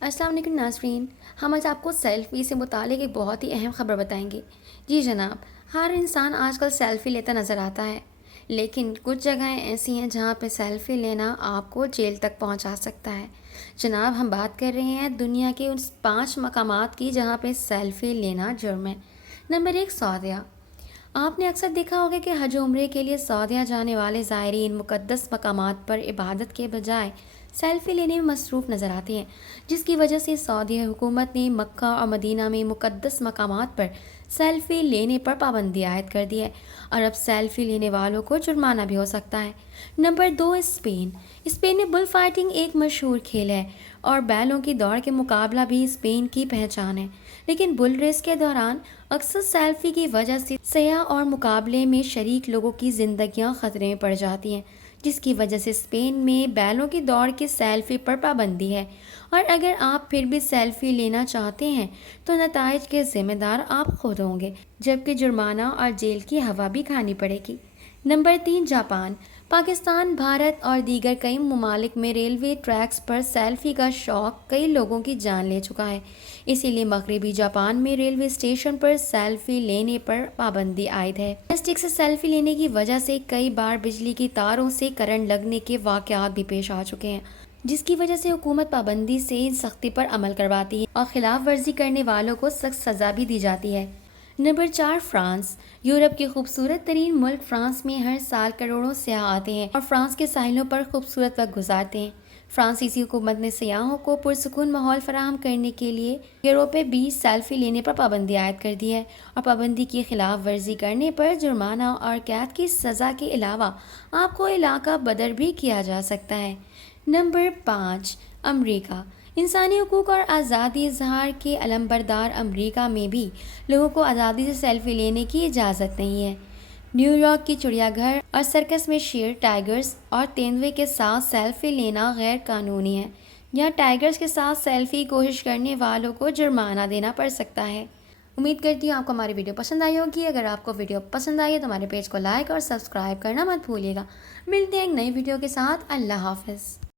السلام علیکم ناظرین، ہم آج آپ کو سیلفی سے متعلق ایک بہت ہی اہم خبر بتائیں گے۔ جی جناب، ہر انسان آج کل سیلفی لیتا نظر آتا ہے، لیکن کچھ جگہیں ایسی ہیں جہاں پہ سیلفی لینا آپ کو جیل تک پہنچا سکتا ہے۔ جناب، ہم بات کر رہے ہیں دنیا کے ان 5 مقامات کی جہاں پہ سیلفی لینا جرم ہے۔ نمبر 1، سعودیہ۔ آپ نے اکثر دیکھا ہوگا کہ حج و عمرے کے لیے سعودیہ جانے والے زائرین مقدس مقامات پر عبادت کے بجائے سیلفی لینے میں مصروف نظر آتے ہیں، جس کی وجہ سے سعودی حکومت نے مکہ اور مدینہ میں مقدس مقامات پر سیلفی لینے پر پابندی عائد کر دی ہے، اور اب سیلفی لینے والوں کو جرمانہ بھی ہو سکتا ہے۔ Number 2، Spain. اسپین میں بل فائٹنگ ایک مشہور کھیل ہے اور بیلوں کی دوڑ کے مقابلہ بھی اسپین کی پہچان ہے، لیکن بل ریس کے دوران اکثر سیلفی کی وجہ سے سیاح اور مقابلے میں شریک لوگوں کی زندگیاں خطرے میں پڑ جاتی ہیں، جس کی وجہ سے اسپین میں بیلوں کی دوڑ کی سیلفی پر پابندی ہے، اور اگر آپ پھر بھی سیلفی لینا چاہتے ہیں تو نتائج کے ذمہ دار آپ خود ہوں گے، جبکہ جرمانہ اور جیل کی ہوا بھی کھانی پڑے گی۔ Number 3، Japan. پاکستان، بھارت اور دیگر کئی ممالک میں ریلوے ٹریکس پر سیلفی کا شوق کئی لوگوں کی جان لے چکا ہے، اسی لیے مغربی جاپان میں ریلوے اسٹیشن پر سیلفی لینے پر پابندی عائد ہے۔ پلاسٹک سے سیلفی لینے کی وجہ سے کئی بار بجلی کی تاروں سے کرنٹ لگنے کے واقعات بھی پیش آ چکے ہیں، جس کی وجہ سے حکومت پابندی سے سختی پر عمل کرواتی ہے اور خلاف ورزی کرنے والوں کو سخت سزا بھی دی جاتی ہے۔ Number 4، France. یورپ کے خوبصورت ترین ملک فرانس میں ہر سال کروڑوں سیاح آتے ہیں اور فرانس کے ساحلوں پر خوبصورت وقت گزارتے ہیں۔ فرانسیسی حکومت نے سیاحوں کو پرسکون ماحول فراہم کرنے کے لیے یوروپے بھی سیلفی لینے پر پابندی عائد کر دی ہے، اور پابندی کی خلاف ورزی کرنے پر جرمانہ اور قید کی سزا کے علاوہ آپ کو علاقہ بدر بھی کیا جا سکتا ہے۔ نمبر 5، امریکہ۔ انسانی حقوق اور آزادی اظہار کے علمبردار امریکہ میں بھی لوگوں کو آزادی سے سیلفی لینے کی اجازت نہیں ہے۔ نیو یارک کی چڑیا گھر اور سرکس میں شیر، ٹائیگرز اور تیندوے کے ساتھ سیلفی لینا غیر قانونی ہے۔ یہاں ٹائیگرز کے ساتھ سیلفی کی کوشش کرنے والوں کو جرمانہ دینا پڑ سکتا ہے۔ امید کرتی ہوں آپ کو ہماری ویڈیو پسند آئی ہوگی۔ اگر آپ کو ویڈیو پسند آئی ہے تو ہمارے پیج کو لائک اور سبسکرائب کرنا مت بھولیے گا۔ ملتے ہیں ایک نئی ویڈیو کے ساتھ۔ اللہ حافظ۔